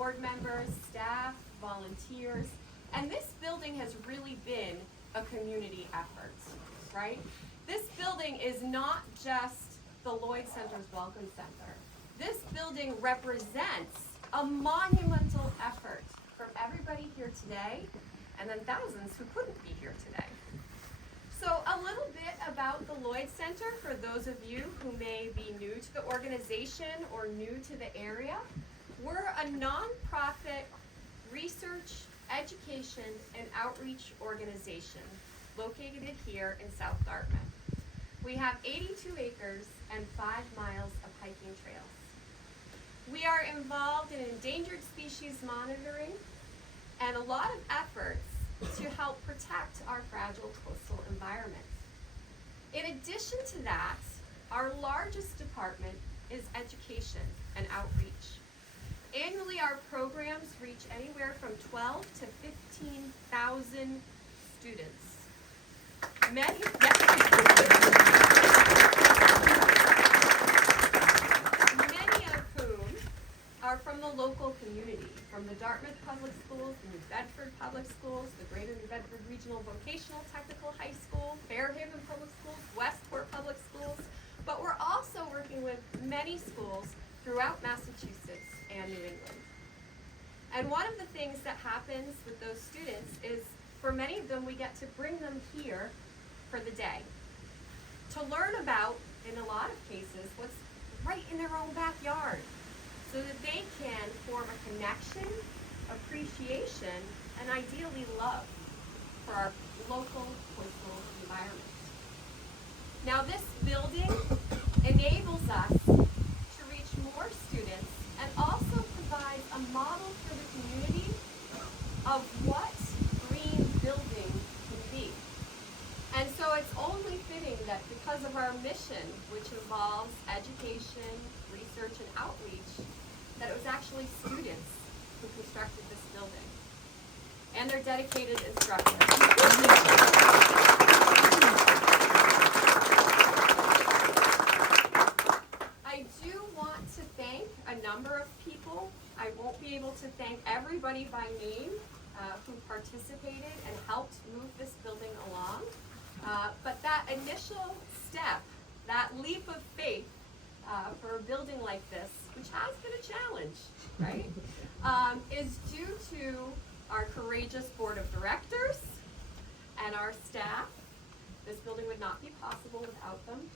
board members, staff, volunteers, and this building has really been a community effort, right? This building is not just the Lloyd Center's Welcome Center. This building represents a monumental effort from everybody here today, and then thousands who couldn't be here today. So a little bit about the Lloyd Center for those of you who may be new to the organization or new to the area. We're a nonprofit research, education, and outreach organization located here in South Dartmouth. We have 82 acres and 5 miles of hiking trails. We are involved in endangered species monitoring and a lot of efforts to help protect our fragile coastal environment. In addition to that, our largest department is education and outreach. Annually, our programs reach anywhere from 12 to 15,000 students. Many of whom are from the local community, from the Dartmouth Public Schools, the New Bedford Public Schools, the Greater New Bedford Regional Vocational Technical High School, Fairhaven Public Schools, Westport Public Schools, but we're also working with many schools throughout Massachusetts and New England. And one of the things that happens with those students is, for many of them, we get to bring them here for the day to learn about, in a lot of cases, what's right in their own backyard, so that they can form a connection, appreciation, and ideally love for our local coastal environment. Now, this building enables us to reach more students and also provides a model for the community of what green building can be. And so it's only fitting that because of our mission, which involves education, research, and outreach, that it was actually students who constructed this building and their dedicated instructors. I do want to thank a number of people. I won't be able to thank everybody by name who participated and helped move this building along. But that initial step, that leap of faith for a building like this, which has been a challenge, right, is due to our courageous board of directors and our staff. This building would not be possible without them.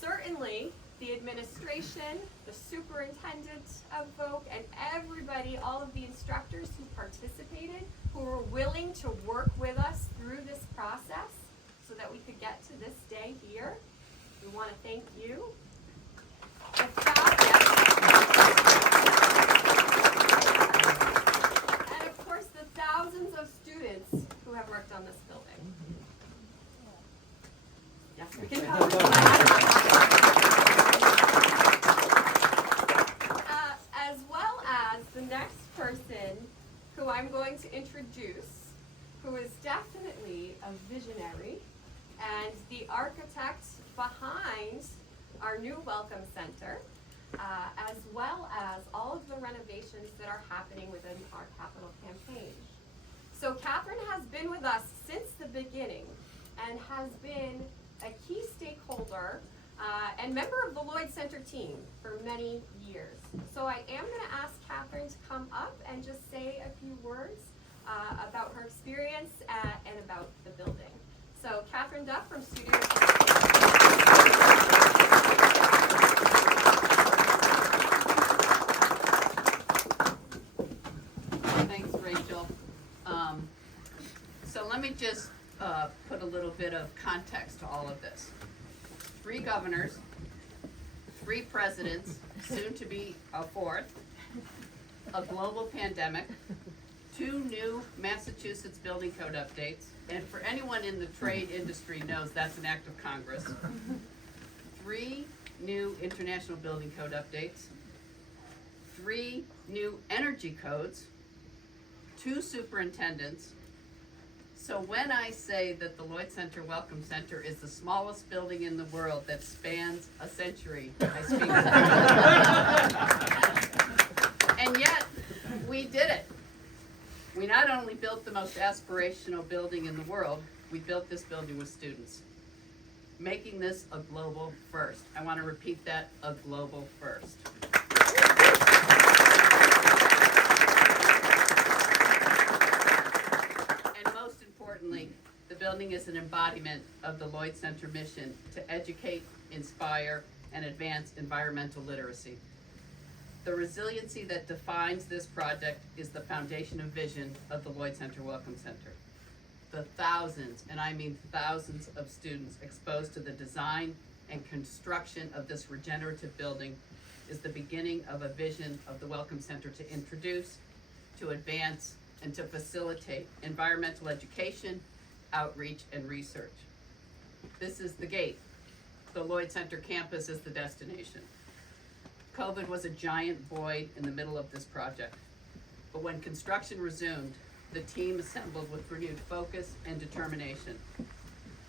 Certainly, the administration, the superintendent of VOC, and everybody, all of the instructors who participated, who were willing to work with us through this process so that we could get to this day here. We want to thank you. And of course, the thousands of students who have worked on this building. Yes, we can cover as well as the next person who I'm going to introduce, who is definitely a visionary and the architect behind our new Welcome Center, as well as all of the renovations that are happening within our capital campaign. So Catherine has been with us since the beginning and has been a key stakeholder and member of the Lloyd Center team for many years. So I am going to ask Catherine to come up and just say a few words about her experience and about the building. So Catherine Duff from Studio. Thanks, Rachel. So let me just put a little bit of context to all of this. 3 governors, 3 presidents, soon to be a 4th, a global pandemic, 2 new Massachusetts building code updates, and for anyone in the trade industry knows that's an act of Congress, 3 new international building code updates, 3 new energy codes, 2 superintendents. So when I say that the Lloyd Center Welcome Center is the smallest building in the world that spans a century, I speak And yet, not only built the most aspirational building in the world, we built this building with students, making this a global first. I want to repeat that, a global first. And most importantly, the building is an embodiment of the Lloyd Center mission to educate, inspire, and advance environmental literacy. The resiliency that defines this project is the foundation and vision of the Lloyd Center Welcome Center. The thousands, and I mean thousands of students exposed to the design and construction of this regenerative building is the beginning of a vision of the Welcome Center to introduce, to advance, and to facilitate environmental education, outreach, and research. This is the gate. The Lloyd Center campus is the destination. COVID was a giant void in the middle of this project. But when construction resumed, the team assembled with renewed focus and determination.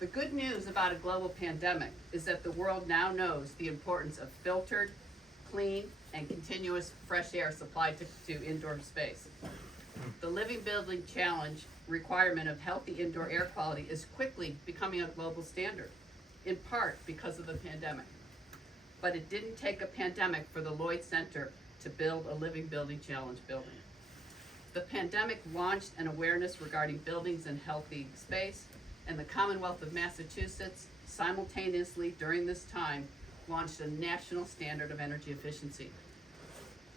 The good news about a global pandemic is that the world now knows the importance of filtered, clean, and continuous fresh air supplied to indoor space. The Living Building Challenge requirement of healthy indoor air quality is quickly becoming a global standard, in part because of the pandemic. But it didn't take a pandemic for the Lloyd Center to build a Living Building Challenge building. The pandemic launched an awareness regarding buildings and healthy space, and the Commonwealth of Massachusetts simultaneously during this time launched a national standard of energy efficiency.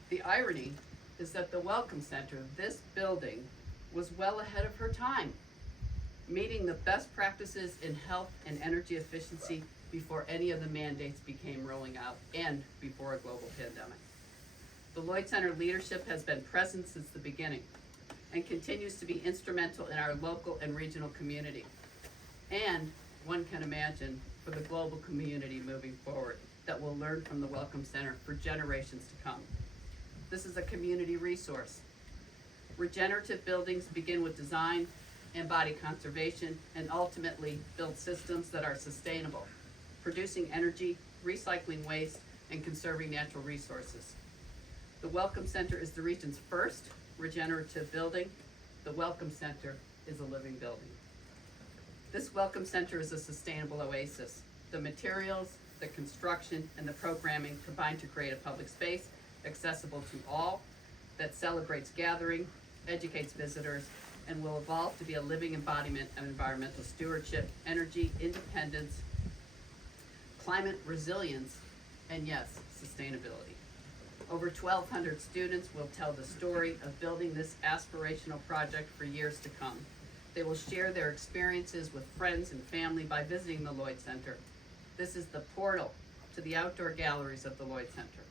The irony is that the Welcome Center, this building, was well ahead of her time, meeting the best practices in health and energy efficiency before any of the mandates became rolling out and before a global pandemic. The Lloyd Center leadership has been present since the beginning and continues to be instrumental in our local and regional community. And one can imagine for the global community moving forward that will learn from the Welcome Center for generations to come. This is a community resource. Regenerative buildings begin with design, embody conservation, and ultimately build systems that are sustainable, producing energy, recycling waste, and conserving natural resources. The Welcome Center is the region's first regenerative building. The Welcome Center is a living building. This Welcome Center is a sustainable oasis. The materials, the construction, and the programming combine to create a public space accessible to all that celebrates gathering, educates visitors, and will evolve to be a living embodiment of environmental stewardship, energy independence, climate resilience, and yes, sustainability. Over 1,200 students will tell the story of building this aspirational project for years to come. They will share their experiences with friends and family by visiting the Lloyd Center. This is the portal to the outdoor galleries of the Lloyd Center.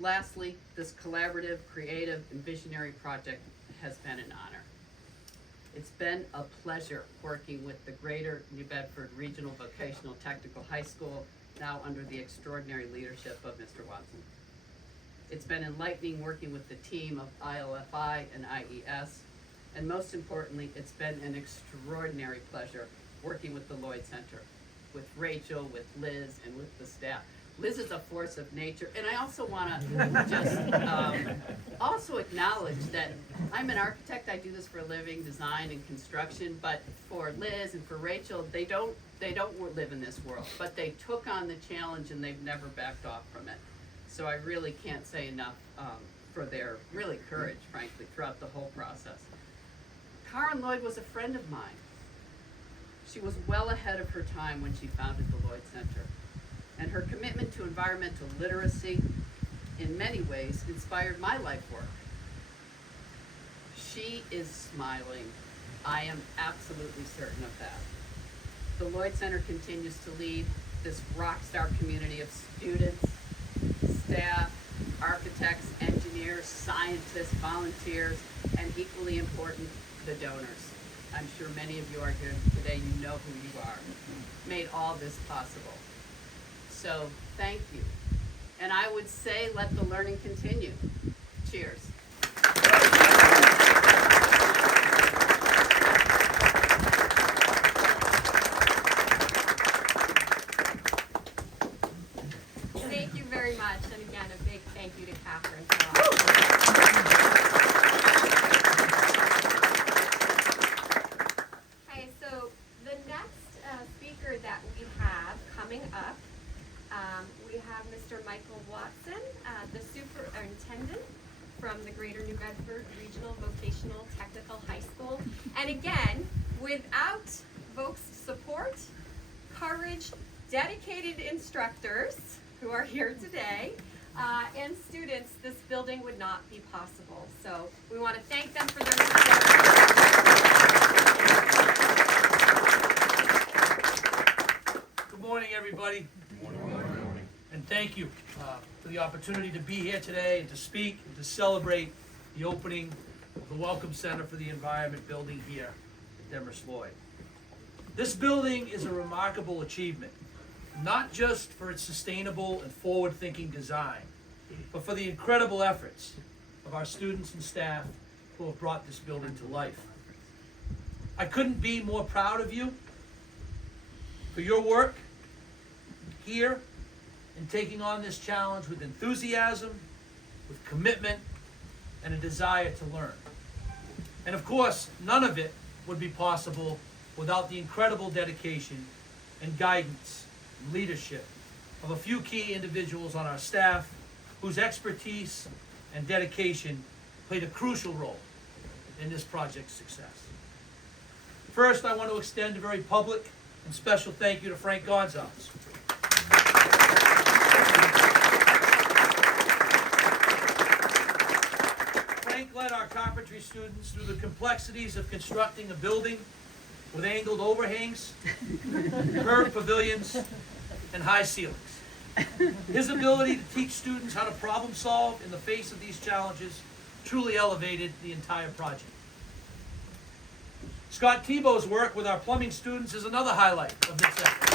Lastly, this collaborative, creative, and visionary project has been an honor. It's been a pleasure working with the Greater New Bedford Regional Vocational Technical High School, now under the extraordinary leadership of Mr. Watson. It's been enlightening working with the team of ILFI and IES, and most importantly, it's been an extraordinary pleasure working with the Lloyd Center, with Rachel, with Liz, and with the staff. Liz is a force of nature, and I also want to just also acknowledge that I'm an architect. I do this for a living, design and construction. But for Liz and for Rachel, they don't live in this world, but they took on the challenge and they've never backed off from it. So I really can't say enough for their really courage, frankly, throughout the whole process. Karen Lloyd was a friend of mine. She was well ahead of her time when she founded the Lloyd Center. And her commitment to environmental literacy, in many ways, inspired my life work. She is smiling. I am absolutely certain of that. The Lloyd Center continues to lead this rock star community of students, staff, architects, engineers, scientists, volunteers, and equally important, the donors. I'm sure many of you are here today, you know who you are. Made all this possible. So thank you. And I would say let the learning continue. Cheers. Thank you very much. And again, a big thank you to Catherine for all. from the Greater New Bedford Regional Vocational Technical High School. And again, without Voke's support, courage, dedicated instructors who are here today, and students, this building would not be possible. So we want to thank them for their support. Good morning, everybody. Good morning. And thank you for the opportunity to be here today and to speak and to celebrate the opening of the Welcome Center for the Environment building here at Demorest Lloyd. This building is a remarkable achievement, not just for its sustainable and forward-thinking design, but for the incredible efforts of our students and staff who have brought this building to life. I couldn't be more proud of you for your work here in taking on this challenge with enthusiasm, with commitment, and a desire to learn. And of course, none of it would be possible without the incredible dedication and guidance and leadership of a few key individuals on our staff whose expertise and dedication played a crucial role in this project's success. First, I want to extend a very public and special thank you to Frank Gonzalez. Frank led our carpentry students through the complexities of constructing a building with angled overhangs, curved pavilions, and high ceilings. His ability to teach students how to problem solve in the face of these challenges truly elevated the entire project. Scott Tebow's work with our plumbing students is another highlight of this effort.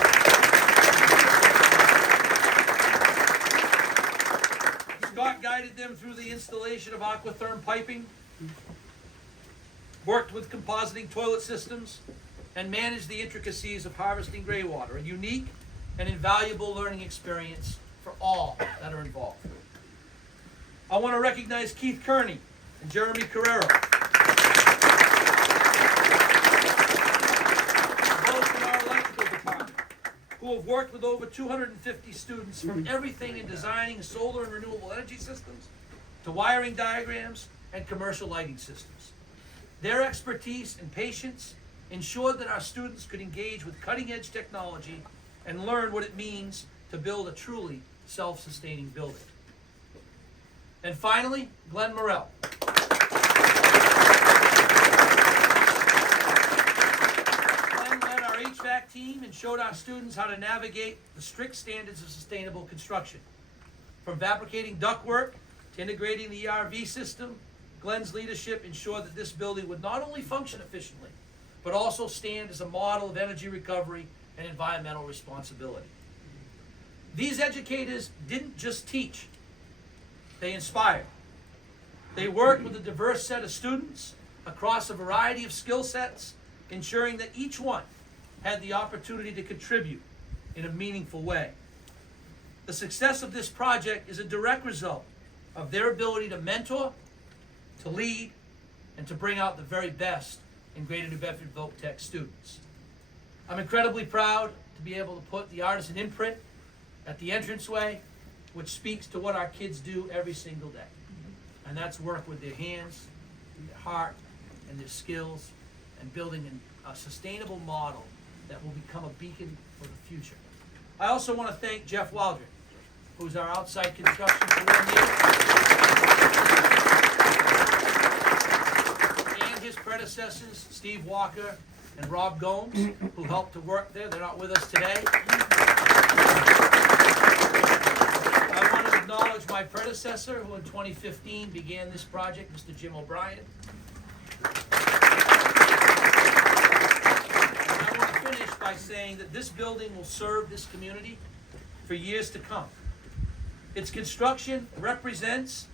Scott guided them through the installation of aquatherm piping, worked with compositing toilet systems, and managed the intricacies of harvesting gray water, a unique and invaluable learning experience for all that are involved. I want to recognize Keith Kearney and Jeremy Carrero, both in our electrical department, who have worked with over 250 students from everything in designing solar and renewable energy systems to wiring diagrams and commercial lighting systems. Their expertise and patience ensured that our students could engage with cutting-edge technology and learn what it means to build a truly self-sustaining building. And finally, Glenn Morrell. Glenn led our HVAC team and showed our students how to navigate the strict standards of sustainable construction. From fabricating ductwork to integrating the ERV system, Glenn's leadership ensured that this building would not only function efficiently, but also stand as a model of energy recovery and environmental responsibility. These educators didn't just teach, they inspired. They worked with a diverse set of students across a variety of skill sets, ensuring that each one had the opportunity to contribute in a meaningful way. The success of this project is a direct result of their ability to mentor, to lead, and to bring out the very best in Greater New Bedford Voc Tech students. I'm incredibly proud to be able to put the artisan imprint at the entranceway, which speaks to what our kids do every single day. And that's work with their hands, their heart, and their skills, and building a sustainable model that will become a beacon for the future. I also want to thank Jeff Waldron, who's our outside construction coordinator, and his predecessors, Steve Walker and Rob Gomes, who helped to work there. They're not with us today. I want to acknowledge my predecessor, who in 2015 began this project, Mr. Jim O'Brien. And I want to finish by saying that this building will serve this community for years to come. Its construction represents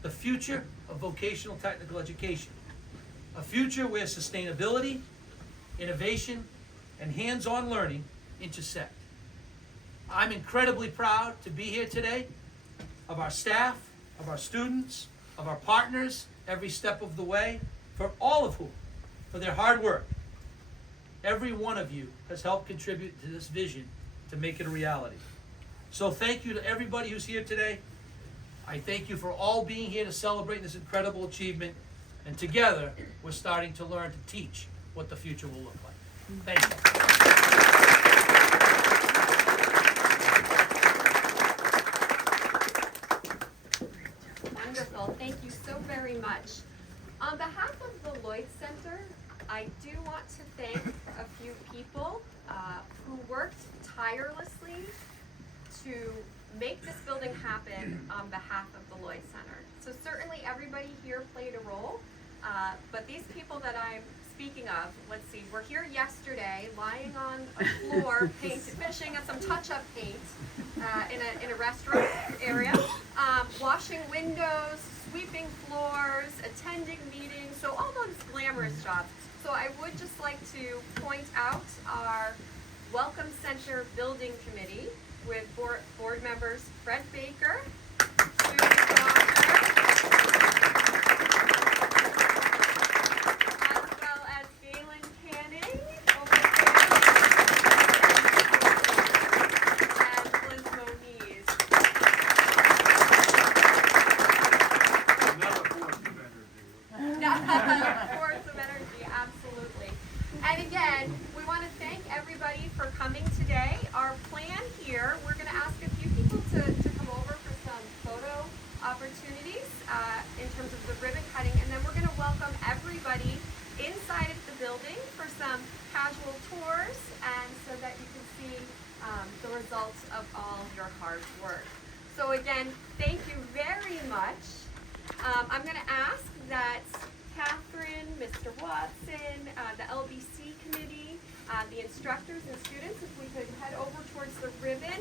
the future of vocational technical education, a future where sustainability, innovation, and hands-on learning intersect. I'm incredibly proud to be here today, of our staff, of our students, of our partners, every step of the way, for all of whom, for their hard work. Every one of you has helped contribute to this vision to make it a reality. So thank you to everybody who's here today. I thank you for all being here to celebrate this incredible achievement, and together, we're starting to learn to teach what the future will look like. Thank you. Wonderful, thank you so very much. On behalf of the Lloyd Center, I do want to thank a few people who worked tirelessly to make this building happen on behalf of the Lloyd Center. So certainly everybody here played a role, but these people that I'm speaking of, let's see, were here yesterday, lying on a floor, finishing up some touch-up paint in a restaurant area, washing windows, sweeping floors, attending meetings, so all those glamorous jobs. So I would just like to point out our Welcome Center Building Committee with board members Fred Baker, Susan Gosher, as well as Galen Canning, over there, and Liz Moniz. Another force of energy. Force of energy, absolutely. And again, we want to thank everybody for coming today. Our plan here, we're going to ask a few people to come over for some photo opportunities in terms of the ribbon cutting, and then we're going to welcome everybody inside of the building for some casual tours, and so that you can see the results of all your hard work. So again, thank you very much. I'm going to ask that Catherine, Mr. Watson, the LBC committee, the instructors and students, if we could head over towards the ribbon.